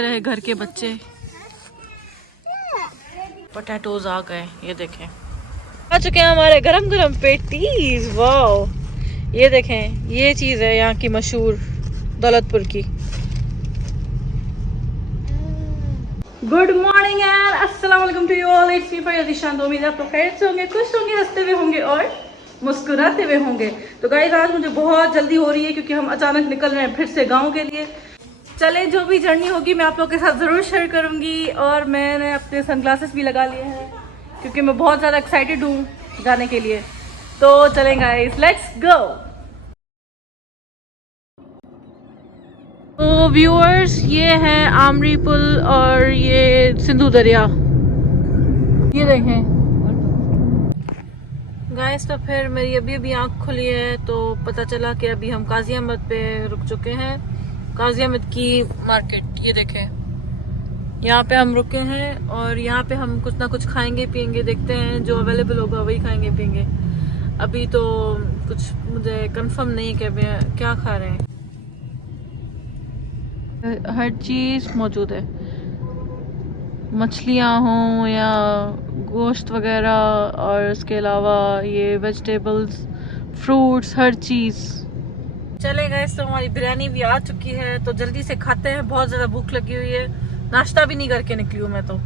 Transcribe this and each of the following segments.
रहे घर के बच्चे। पोटैटोज आ गए, ये देखें आ चुके हैं हमारे गरम गरम पेटीज। वाह, ये देखें, ये चीज है यहाँ की मशहूर दौलतपुर की। गुड मॉर्निंग एंड अस्सलाम वालेकुम to you all. It's me Fariya Shant. उम्मीद है आप लोग खैरियत से होंगे, खुश होंगे, हंसते हुए होंगे और मुस्कुराते हुए होंगे। तो गाइस आज मुझे बहुत जल्दी हो रही है क्योंकि हम अचानक निकल रहे हैं फिर से गाँव के लिए। चले, जो भी जर्नी होगी मैं आप लोग के साथ ज़रूर शेयर करूँगी। और मैंने अपने सनग्लासेस भी लगा लिए हैं क्योंकि मैं बहुत ज़्यादा एक्साइटेड हूँ जाने के लिए। तो चलें गाइस, लेट्स गो। तो व्यूअर्स, ये है आमरी पुल और ये सिंधु दरिया, ये देखें गाइस। तो फिर मेरी अभी आँख खुली है तो पता चला कि अभी हम काजी अहमद पे रुक चुके हैं। काजी अहमद की मार्केट, ये देखें, यहाँ पे हम रुके हैं और यहाँ पे हम कुछ ना कुछ खाएंगे पियेंगे, देखते हैं जो अवेलेबल होगा वही खाएंगे पियेंगे। अभी तो कुछ मुझे कंफर्म नहीं है कि मैं क्या खा रहे हैं। हर चीज़ मौजूद है, मछलियाँ हों या गोश्त वगैरह, और इसके अलावा ये वेजिटेबल्स, फ्रूट्स, हर चीज़। चले गए तो हमारी बिरयानी भी आ चुकी है तो जल्दी से खाते हैं, बहुत ज़्यादा भूख लगी हुई है। नाश्ता भी नहीं करके निकली हूँ मैं तो।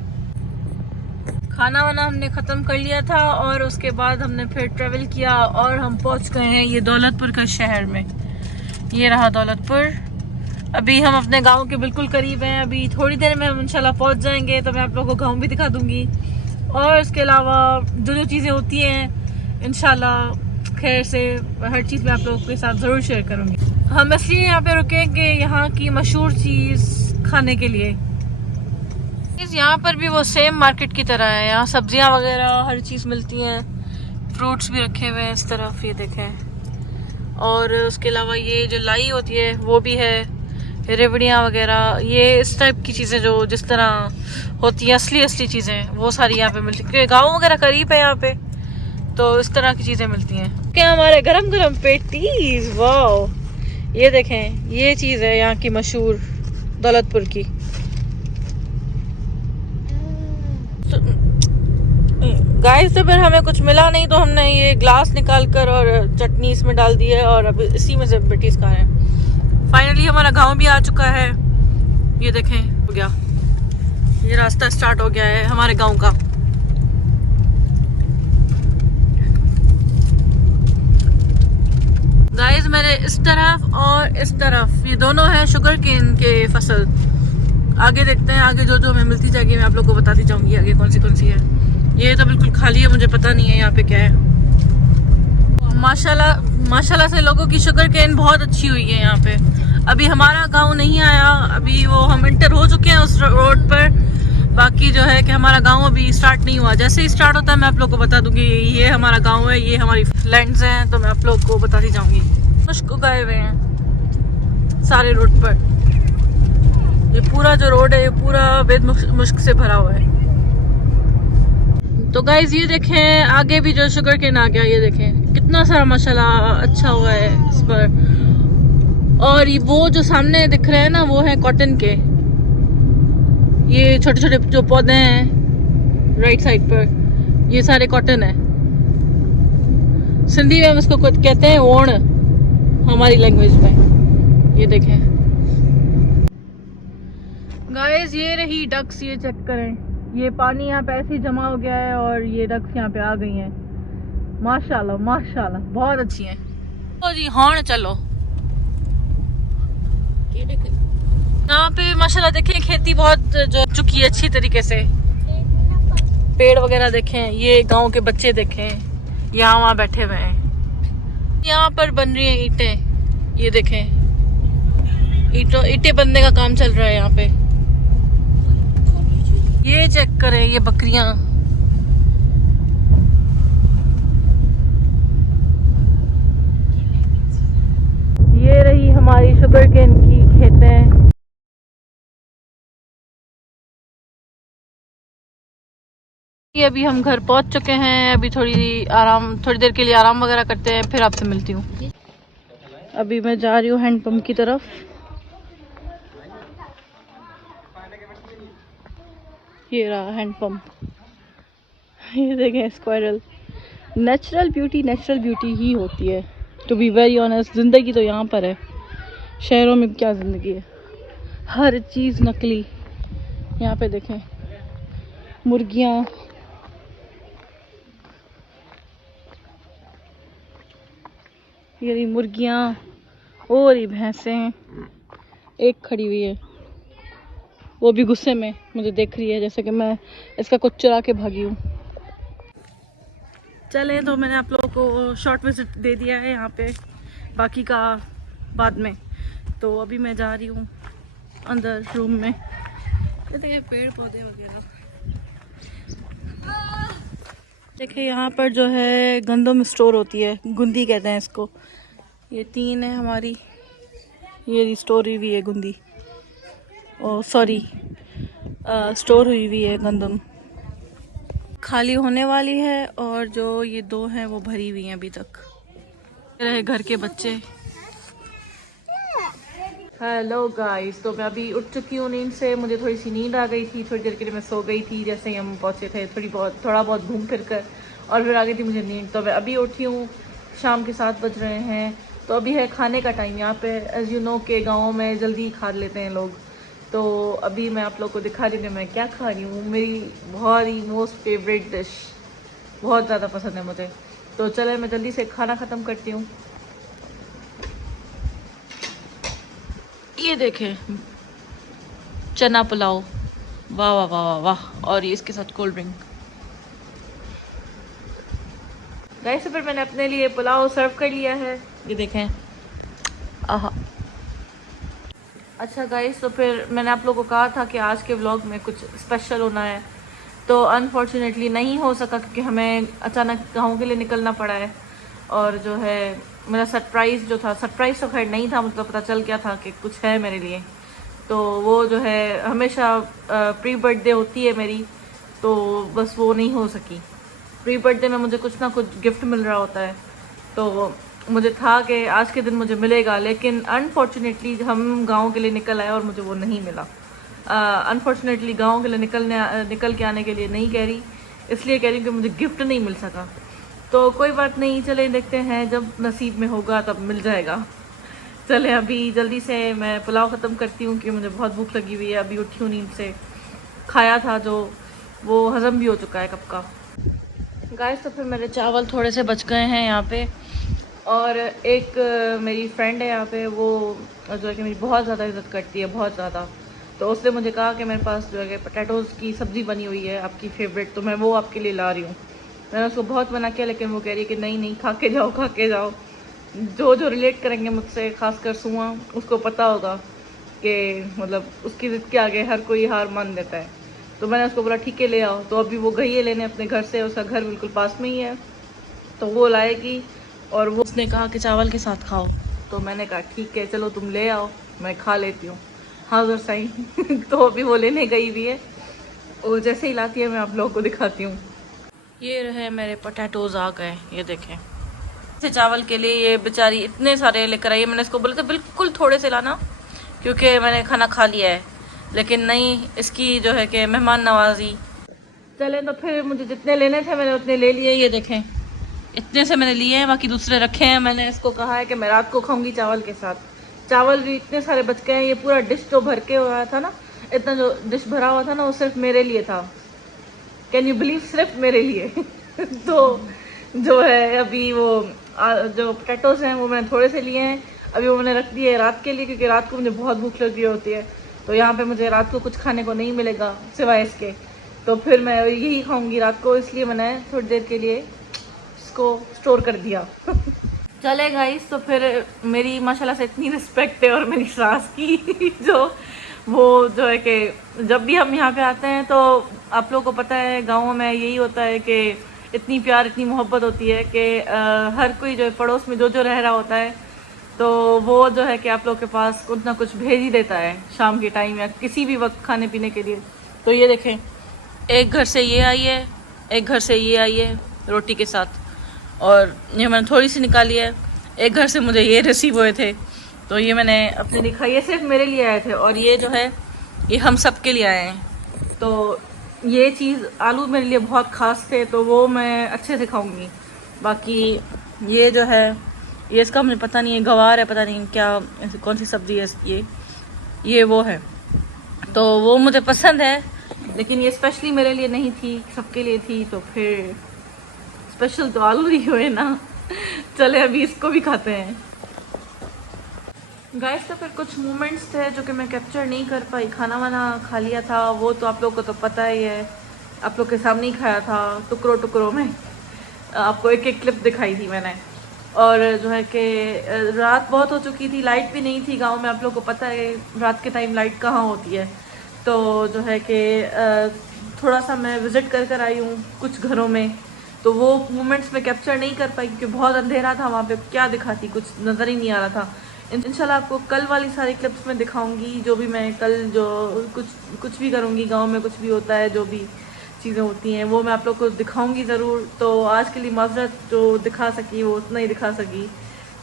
खाना वाना हमने ख़त्म कर लिया था और उसके बाद हमने फिर ट्रेवल किया और हम पहुँच गए हैं ये दौलतपुर का शहर में। ये रहा दौलतपुर। अभी हम अपने गांव के बिल्कुल करीब हैं। अभी थोड़ी देर में हम इंशाल्लाह पहुंच जाएंगे तो मैं आप लोगों को गांव भी दिखा दूंगी और इसके अलावा जो चीज़ें होती हैं इंशाल्लाह खैर से हर चीज़ मैं आप लोगों के साथ ज़रूर शेयर करूंगी। हम इसलिए यहाँ पे रुकेंगे यहाँ की मशहूर चीज़ खाने के लिए। यहाँ पर भी वो सेम मार्केट की तरह है, यहाँ सब्जियाँ वगैरह हर चीज़ मिलती हैं, फ्रूट्स भी रखे हुए हैं इस तरफ, ये देखें। और उसके अलावा ये जो लाई होती है वो भी है, रेवड़ियाँ वगैरह, ये इस टाइप की चीज़ें जो जिस तरह होती हैं असली चीज़ें वो सारी यहाँ पे मिलती हैं क्योंकि गाँव वगैरह करीब है यहाँ पे, तो इस तरह की चीज़ें मिलती हैं। क्या हमारे गरम गरम पेटीज, वाह, ये देखें, ये चीज़ है यहाँ की मशहूर दौलतपुर की। गाइस तो फिर हमें कुछ मिला नहीं तो हमने ये ग्लास निकाल कर और चटनी इसमें डाल दी है और अब इसी में से पेटीज खा रहे हैं। फाइनली हमारा गांव भी आ चुका है, ये देखें, हो गया, ये रास्ता स्टार्ट हो गया है हमारे गांव का। गाइस मैंने इस तरफ और इस तरफ, ये दोनों है शुगर केन के फसल। आगे देखते हैं, आगे जो हमें मिलती जाएगी मैं आप लोग को बताती जाऊंगी आगे कौन सी है। ये तो बिल्कुल खाली है, मुझे पता नहीं है यहाँ पे क्या है। माशाल्लाह से लोगों की शुगर केन बहुत अच्छी हुई है यहाँ पे। अभी हमारा गांव नहीं आया, अभी वो हम इंटर हो चुके हैं उस रोड पर। बाकी जो है कि हमारा गांव अभी स्टार्ट नहीं हुआ, जैसे ही स्टार्ट होता है मैं आप लोग को बता दूंगी। ये हमारा गांव है, ये हमारी लैंड्स हैं, तो मैं आप लोग को बताती जाऊंगी। मुश्क उगाए हुए हैं सारे रोड पर, ये पूरा जो रोड है ये पूरा बेद मुश्क से भरा हुआ है। तो गाइज ये देखें, आगे भी जो शुगर केन आ गया, ये देखें कितना सारा माशाल्लाह अच्छा हुआ है इस पर। और वो जो सामने दिख रहे हैं ना वो है कॉटन के, ये छोटे छोटे जो पौधे हैं राइट साइड पर, ये सारे कॉटन है। सिंधी में हम इसको कहते हैं ओण हमारी लैंग्वेज में। ये देखें गाइस, ये रही डक्स, ये चेक करें, ये पानी यहाँ पे ऐसे ही जमा हो गया है और ये डक्स यहाँ पे आ गई हैं। माशाल्लाह माशाल्लाह बहुत अच्छी हैं। तो जी हॉर्न चलो, यहाँ पे माशाल्लाह देखें खेती बहुत जो चुकी है अच्छी तरीके से, पेड़ वगैरह देखें, ये गांव के बच्चे देखें यहाँ वहाँ बैठे हुए हैं। यहाँ पर बन रही हैं ईंटें, ये देखें, ईंटें बनने का काम चल रहा है यहाँ पे। ये चेक करें, ये बकरियां, ये रही हमारी शुगर केन की खेतें। अभी हम घर पहुंच चुके हैं, अभी थोड़ी देर के लिए आराम वगैरह करते हैं, फिर आपसे मिलती हूँ। अभी मैं जा रही हूँ हैंडपंप की तरफ। ये रहा हैंड पंप। ये देखें स्क्वायरल। नेचुरल ब्यूटी ही होती है। टू बी वेरी ऑनेस्ट, ज़िंदगी तो यहाँ पर है। शहरों में क्या ज़िंदगी है, हर चीज़ नकली। यहाँ पे देखें मुर्गियाँ, ये मुर्गियाँ और ये भैंसें, एक खड़ी हुई है, वो भी गुस्से में मुझे देख रही है जैसे कि मैं इसका कुछ चुरा के भागी हूँ। चले, तो मैंने आप लोगों को शॉर्ट विजिट दे दिया है यहाँ पे, बाकी का बाद में। तो अभी मैं जा रही हूँ अंदर रूम में। ये पेड़ पौधे वगैरह देखिए। यहाँ पर जो है गंदम स्टोर होती है, गुंदी कहते हैं इसको। ये 3 है हमारी, ये स्टोर हुई हुई है गुंदी, ओ सॉरी स्टोर हुई हुई है गंदम, खाली होने वाली है। और जो ये 2 हैं वो भरी हुई हैं अभी तक। रहे घर के बच्चे। हेलो गाइस, तो मैं अभी उठ चुकी हूँ नींद से। मुझे थोड़ी सी नींद आ गई थी, थोड़ी देर के लिए मैं सो गई थी जैसे ही हम पहुँचे थे, थोड़ा बहुत घूम फिर कर, और फिर आ गई थी मुझे नींद। तो मैं अभी उठी हूँ, शाम के 7 बज रहे हैं। तो अभी है खाने का टाइम यहाँ पे। एज यू नो के गाँव में जल्दी खा लेते हैं लोग। तो अभी मैं आप लोग को दिखा रही हूँ मैं क्या खा रही हूँ। मेरी बहुत ही मोस्ट फेवरेट डिश, बहुत ज़्यादा पसंद है मुझे। तो चले मैं जल्दी से खाना ख़त्म करती हूँ। ये देखें चना पुलाव, वाह वाह वाह वाह वाह, और ये इसके साथ कोल्ड ड्रिंक। गाइस, फिर मैंने अपने लिए पुलाव सर्व कर लिया है, ये देखें। आहा। अच्छा गाइस, तो फिर मैंने आप लोगों को कहा था कि आज के व्लॉग में कुछ स्पेशल होना है, तो अनफॉर्चुनेटली नहीं हो सका क्योंकि हमें अचानक गाँव के लिए निकलना पड़ा है। और जो है मेरा सरप्राइज़ जो था, सरप्राइज़ तो खैर नहीं था, मतलब पता चल गया था कि कुछ है मेरे लिए। तो वो जो है हमेशा प्री बर्थडे होती है मेरी, तो बस वो नहीं हो सकी। प्री बर्थडे में मुझे कुछ ना कुछ गिफ्ट मिल रहा होता है, तो मुझे था कि आज के दिन मुझे मिलेगा, लेकिन अनफॉर्चुनेटली हम गांव के लिए निकल आए और मुझे वो नहीं मिला। अनफॉर्चुनेटली गांव के लिए निकल के आने के लिए नहीं कह रही, इसलिए कह रही हूँ कि मुझे गिफ्ट नहीं मिल सका। तो कोई बात नहीं, चले देखते हैं, जब नसीब में होगा तब मिल जाएगा। चले अभी जल्दी से मैं पुलाव ख़त्म करती हूँ क्योंकि मुझे बहुत भूख लगी हुई है। अभी उठी हूँ नींद से, खाया था जो, वो हज़म भी हो चुका है कब का। गाइस, तो फिर मेरे चावल थोड़े से बच गए हैं यहाँ पे। और एक मेरी फ्रेंड है यहाँ पे, वो जो है कि मेरी बहुत ज़्यादा इज़्ज़त करती है, बहुत ज़्यादा। तो उसने मुझे कहा कि मेरे पास जो है कि पोटैटोज़ की सब्ज़ी बनी हुई है आपकी फेवरेट, तो मैं वो आपके लिए ला रही हूँ। मैंने उसको बहुत मना किया, लेकिन वो कह रही है कि नहीं नहीं, खा के जाओ खा के जाओ। जो रिलेट करेंगे मुझसे, खासकर सुआ, उसको पता होगा कि मतलब उसकी ज़िद के आगे हर कोई हार मान देता है। तो मैंने उसको बोला ठीक है ले आओ। तो अभी वो गई है लेने अपने घर से, उसका घर बिल्कुल पास में ही है, तो वो लाएगी। और वो उसने कहा कि चावल के साथ खाओ, तो मैंने कहा ठीक है चलो तुम ले आओ, मैं खा लेती हूँ, हाज़िर सही। तो अभी वो लेने गई हुई है, और जैसे ही लाती है मैं आप लोगों को दिखाती हूँ। ये रहे मेरे पोटैटोज़ आ गए, ये देखें। से चावल के लिए ये बेचारी इतने सारे लेकर आई है। मैंने इसको बोला था बिल्कुल थोड़े से लाना क्योंकि मैंने खाना खा लिया है, लेकिन नहीं, इसकी जो है कि मेहमान नवाजी। चले, तो फिर मुझे जितने लेने थे मैंने उतने ले लिए। ये देखें, इतने से मैंने लिए हैं, बाकी दूसरे रखे हैं। मैंने इसको कहा है कि मैं रात को खाऊंगी चावल के साथ। चावल भी इतने सारे बच गए हैं। ये पूरा डिश जो भर के हुआ था ना, इतना जो डिश भरा हुआ था ना, वो सिर्फ मेरे लिए था। कैन यू बिलीव, सिर्फ मेरे लिए। तो जो है अभी वो जो पोटैटोज़ हैं वो मैंने थोड़े से लिए हैं, अभी वो मैंने रख दिए है रात के लिए, क्योंकि रात को मुझे बहुत भूख लगी होती है। तो यहाँ पे मुझे रात को कुछ खाने को नहीं मिलेगा सिवाय इसके, तो फिर मैं यही खाऊंगी रात को, इसलिए मैंने थोड़ी देर के लिए इसको स्टोर कर दिया। चले गाइस, तो फिर मेरी माशाल्लाह से इतनी रिस्पेक्ट है और मेरी सास की जो वो जो है कि जब भी हम यहाँ पे आते हैं, तो आप लोगों को पता है गाँव में यही होता है कि इतनी प्यार इतनी मोहब्बत होती है कि हर कोई जो है पड़ोस में जो रह रहा होता है, तो वो जो है कि आप लोग के पास कुछ ना कुछ भेज ही देता है शाम के टाइम या किसी भी वक्त खाने पीने के लिए। तो ये देखें, एक घर से ये आई है, एक घर से ये आई है रोटी के साथ, और ये मैंने थोड़ी सी निकाली है। एक घर से मुझे ये रिसीव हुए थे, तो ये मैंने अपने दिखाई, ये सिर्फ मेरे लिए आए थे। और ये जो है ये हम सब के लिए आए हैं। तो ये चीज़ आलू मेरे लिए बहुत ख़ास थे, तो वो मैं अच्छे से खाऊंगी। बाकी ये जो है, ये इसका मुझे पता नहीं है, गवार है, पता नहीं क्या कौन सी सब्ज़ी है ये वो है, तो वो मुझे पसंद है, लेकिन ये स्पेशली मेरे लिए नहीं थी, सबके लिए थी, तो फिर स्पेशल तो आलू ही हुए ना। चले अभी इसको भी खाते हैं। गाइस तो फिर कुछ मोमेंट्स थे जो कि मैं कैप्चर नहीं कर पाई। खाना वाना खा लिया था, वो तो आप लोग को तो पता ही है, आप लोग के सामने ही खाया था टुकड़ों टुकड़ों में। आपको एक एक क्लिप दिखाई थी मैंने। और जो है कि रात बहुत हो चुकी थी, लाइट भी नहीं थी गांव में, आप लोग को पता है रात के टाइम लाइट कहाँ होती है। तो जो है कि थोड़ा सा मैं विज़िट कर कर आई हूँ कुछ घरों में, तो वो मोमेंट्स में कैप्चर नहीं कर पाई क्योंकि बहुत अंधेरा था वहाँ पे, क्या दिखाती, कुछ नज़र ही नहीं आ रहा था। इंशाल्लाह आपको कल वाली सारी क्लिप्स में दिखाऊंगी, जो भी मैं कल जो कुछ भी करूँगी, गांव में कुछ भी होता है, जो भी चीज़ें होती हैं वो मैं आप लोग को दिखाऊंगी ज़रूर। तो आज के लिए माजरत, जो दिखा सकी वो उतना ही दिखा सकी।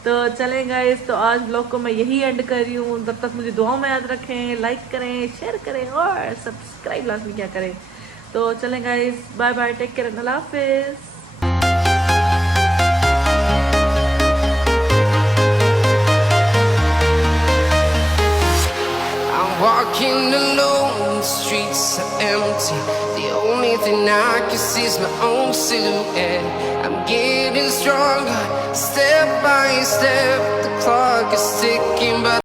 तो चलें गाइस, तो आज ब्लॉग को मैं यही एंड कर रही हूँ। तब तक मुझे दुआओं में याद रखें, लाइक करें, शेयर करें और सब्सक्राइब लाजमी क्या करें। तो चलें guys, bye bye, take care, अल्लाह हाफिज़। Walking alone, the streets are empty. The only thing I can see is my own silhouette. I'm getting stronger, step by step. The clock is ticking, but